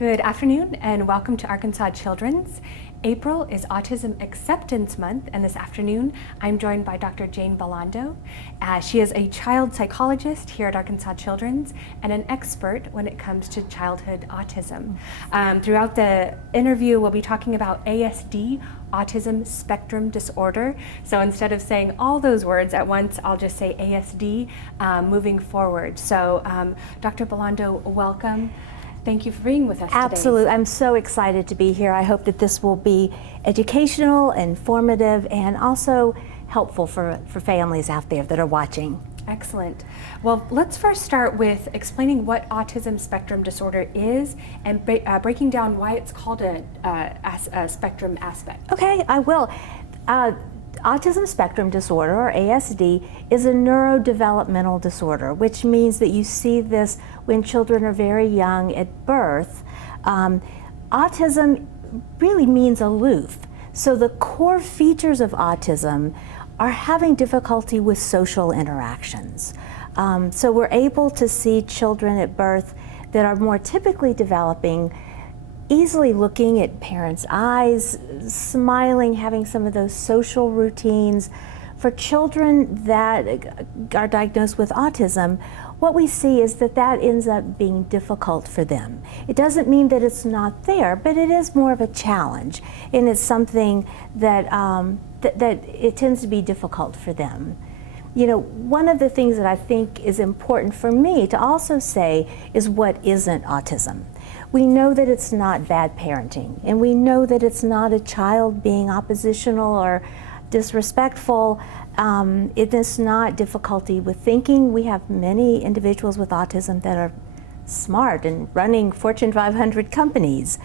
Good afternoon and welcome to Arkansas Children's. April is Autism Acceptance Month, and this afternoon I'm joined by Dr. Jayne Bellando. She is a child psychologist here at Arkansas Children's and an expert when it comes to childhood autism. Throughout the interview we'll be talking about ASD, Autism Spectrum Disorder. So instead of saying all those words at once, I'll just say ASD moving forward. So Dr. Bellando, welcome. Thank you for being with us today. Absolutely. I'm so excited to be here. I hope that this will be educational, informative, and also helpful for families out there that are watching. Excellent. Well, let's first start with explaining what autism spectrum disorder is and breaking down why it's called a spectrum aspect. Okay, I will. Autism Spectrum Disorder, or ASD, is a neurodevelopmental disorder, which means that you see this when children are very young at birth. Autism really means aloof. So the core features of autism are having difficulty with social interactions. So we're able to see children at birth that are more typically developing, easily looking at parents' eyes, smiling, having some of those social routines. For children that are diagnosed with autism, what we see is that ends up being difficult for them. It doesn't mean that it's not there, but it is more of a challenge, and it's something that, that it tends to be difficult for them. You know, one of the things that I think is important for me to also say is what isn't autism. We know that it's not bad parenting, and we know that it's not a child being oppositional or disrespectful. It is not difficulty with thinking. We have many individuals with autism that are smart and running Fortune 500 companies.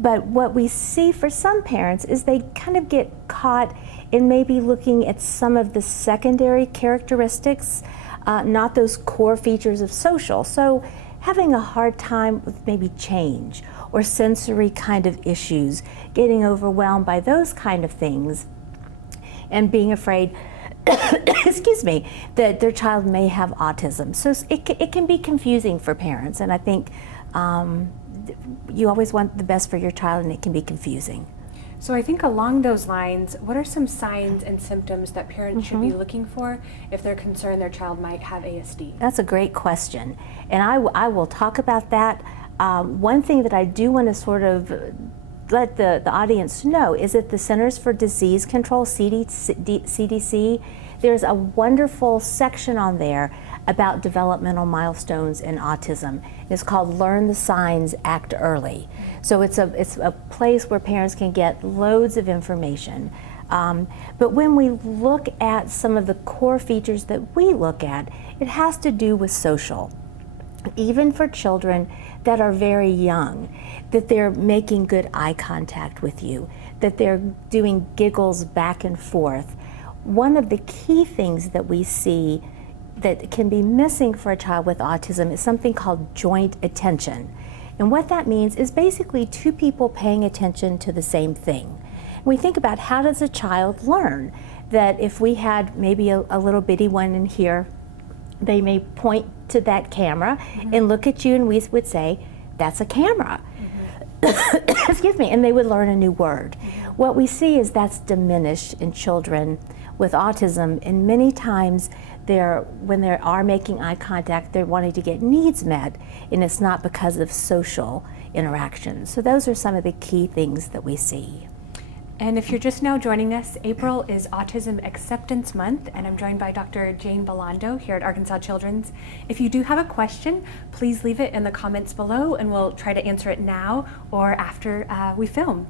But what we see for some parents is they kind of get caught in maybe looking at some of the secondary characteristics, not those core features of social. So having a hard time with maybe change or sensory kind of issues, getting overwhelmed by those kind of things, and being afraid, excuse me, that their child may have autism. So it can be confusing for parents, and I think you always want the best for your child, and it can be confusing. So I think along those lines, what are some signs and symptoms that parents should be looking for if they're concerned their child might have ASD? That's a great question, and I will talk about that. One thing that I do want to sort of let the audience know is that the Centers for Disease Control, CDC, there's a wonderful section on there about developmental milestones in autism. It's called Learn the Signs, Act Early. So it's a place where parents can get loads of information. But when we look at some of the core features that we look at, it has to do with social. Even for children that are very young, that they're making good eye contact with you, that they're doing giggles back and forth. One of the key things that we see that can be missing for a child with autism is something called joint attention. And what that means is basically two people paying attention to the same thing. We think about, how does a child learn? That if we had maybe a little bitty one in here, they may point to that camera and look at you, and we would say, that's a camera. Excuse me, and they would learn a new word. What we see is that's diminished in children with autism, and many times when they are making eye contact, they're wanting to get needs met, and it's not because of social interactions. So those are some of the key things that we see. And if you're just now joining us, April is Autism Acceptance Month, and I'm joined by Dr. Jayne Bellando here at Arkansas Children's. If you do have a question, please leave it in the comments below, and we'll try to answer it now or after we film.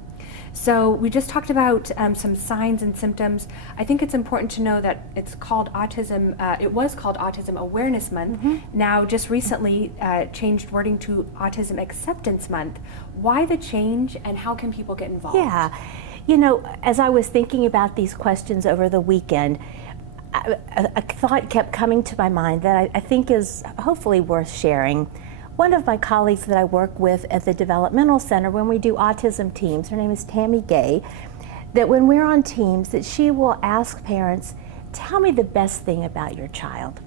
So we just talked about some signs and symptoms. I think it's important to know that it's called Autism, it was called Autism Awareness Month. Now just recently changed wording to Autism Acceptance Month. Why the change, and how can people get involved? Yeah, you know, as I was thinking about these questions over the weekend, a thought kept coming to my mind that I think is hopefully worth sharing. One of my colleagues that I work with at the Developmental Center, when we do autism teams, her name is Tammy Gay, that when we're on teams, that she will ask parents, tell me the best thing about your child.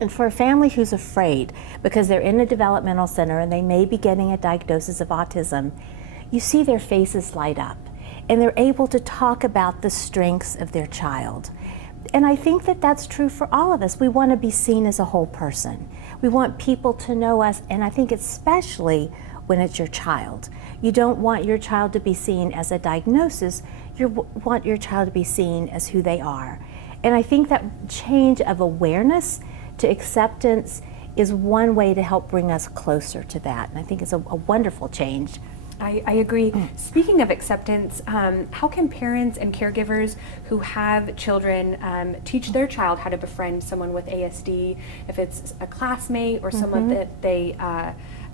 And for a family who's afraid because they're in a developmental center and they may be getting a diagnosis of autism, you see their faces light up and they're able to talk about the strengths of their child. And I think that that's true for all of us. We want to be seen as a whole person. We want people to know us, and I think especially when it's your child. You don't want your child to be seen as a diagnosis. You want your child to be seen as who they are. And I think that change of awareness to acceptance is one way to help bring us closer to that. And I think it's a wonderful change. I agree. Speaking of acceptance, how can parents and caregivers who have children teach their child how to befriend someone with ASD, if it's a classmate or someone that they,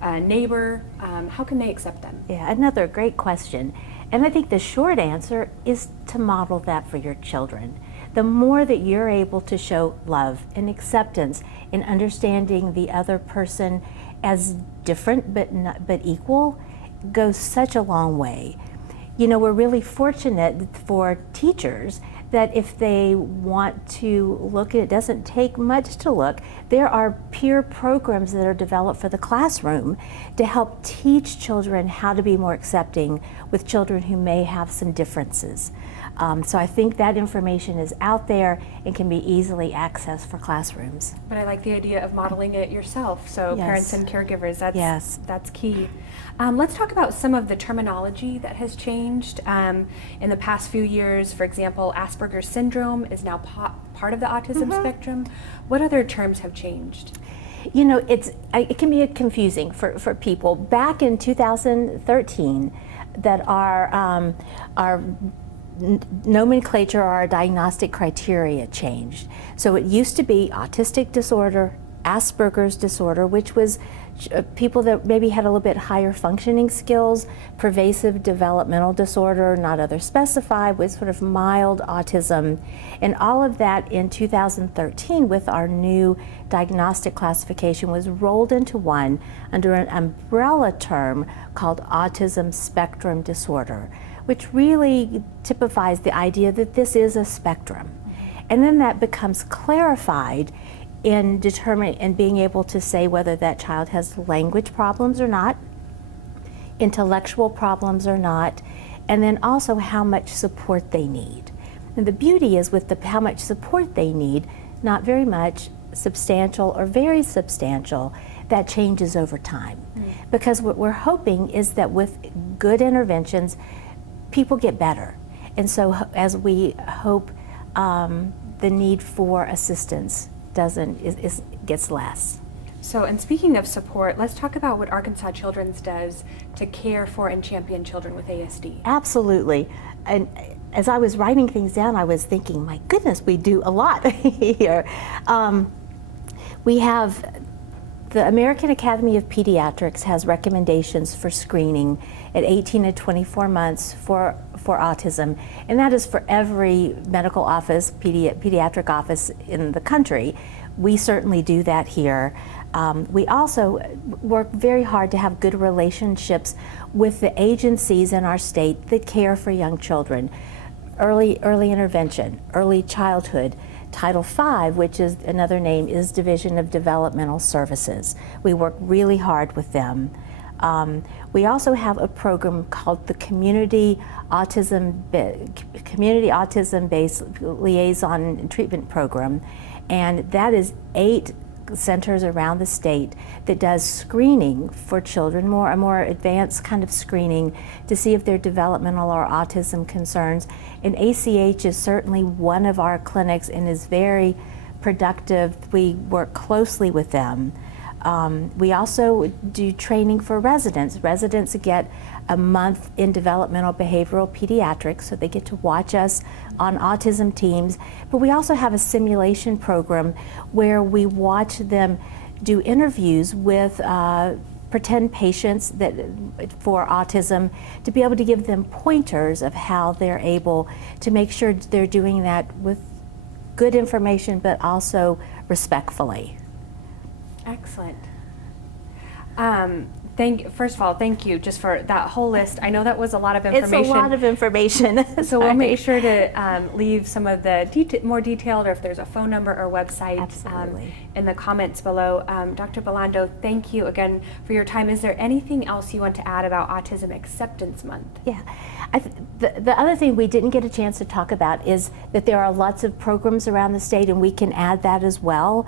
a neighbor, how can they accept them? Yeah, another great question. And I think the short answer is to model that for your children. The more that you're able to show love and acceptance in understanding the other person as different but equal, goes such a long way. You know, we're really fortunate for teachers that if they want to look, it doesn't take much to look. There are peer programs that are developed for the classroom to help teach children how to be more accepting with children who may have some differences. So I think that information is out there and can be easily accessed for classrooms. But I like the idea of modeling it yourself, so Yes. parents and caregivers, that's key. Let's talk about some of the terminology that has changed in the past few years. For example, Asperger's syndrome is now part of the autism spectrum. What other terms have changed? You know, it can be confusing for people. Back in 2013, that our nomenclature or our diagnostic criteria changed. So it used to be autistic disorder, Asperger's disorder, which was people that maybe had a little bit higher functioning skills, pervasive developmental disorder, not other specified, with sort of mild autism. And all of that in 2013 with our new diagnostic classification was rolled into one under an umbrella term called Autism Spectrum Disorder, which really typifies the idea that this is a spectrum. And then that becomes clarified in determining and being able to say whether that child has language problems or not, intellectual problems or not, and then also how much support they need. And the beauty is with how much support they need, not very much, substantial or very substantial, that changes over time. Because what we're hoping is that with good interventions, people get better. And so as we hope the need for assistance gets less. So, and speaking of support, let's talk about what Arkansas Children's does to care for and champion children with ASD. Absolutely. And as I was writing things down, I was thinking, my goodness, we do a lot here. We have the American Academy of Pediatrics has recommendations for screening at 18 to 24 months for autism, and that is for every medical office, pediatric office in the country. We certainly do that here. We also work very hard to have good relationships with the agencies in our state that care for young children. Early intervention, early childhood. Title V, which is another name, is Division of Developmental Services. We work really hard with them. We also have a program called the Community Autism-Based Liaison and Treatment Program, and that is 8 centers around the state that does screening for children, a more advanced kind of screening to see if they're developmental or autism concerns. And ACH is certainly one of our clinics and is very productive. We work closely with them. We also do training for residents. Residents get a month in developmental behavioral pediatrics, so they get to watch us on autism teams. But we also have a simulation program where we watch them do interviews with pretend patients for autism to be able to give them pointers of how they're able to make sure they're doing that with good information but also respectfully. Excellent. First of all, thank you just for that whole list. I know that was a lot of information. It's a lot of information. So we'll make sure to leave some of the more detailed, or if there's a phone number or website in the comments below. Dr. Bellando, thank you again for your time. Is there anything else you want to add about Autism Acceptance Month? Yeah. The other thing we didn't get a chance to talk about is that there are lots of programs around the state, and we can add that as well.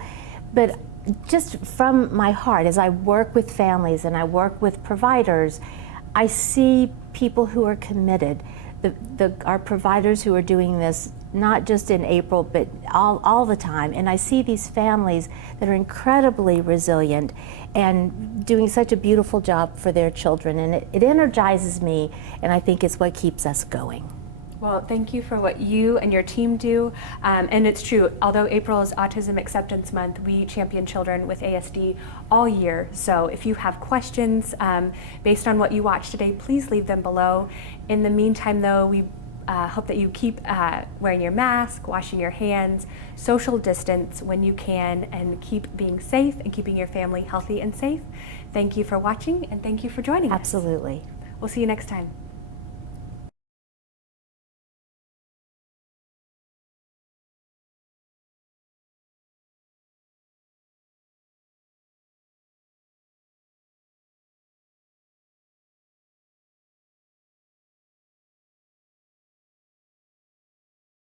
But just from my heart, as I work with families and I work with providers, I see people who are committed. Our providers who are doing this not just in April, but all the time. And I see these families that are incredibly resilient and doing such a beautiful job for their children. And it energizes me, and I think it's what keeps us going. Well, thank you for what you and your team do. And it's true, although April is Autism Acceptance Month, we champion children with ASD all year. So if you have questions based on what you watched today, please leave them below. In the meantime, though, we hope that you keep wearing your mask, washing your hands, social distance when you can, and keep being safe and keeping your family healthy and safe. Thank you for watching, and thank you for joining us. Absolutely. We'll see you next time.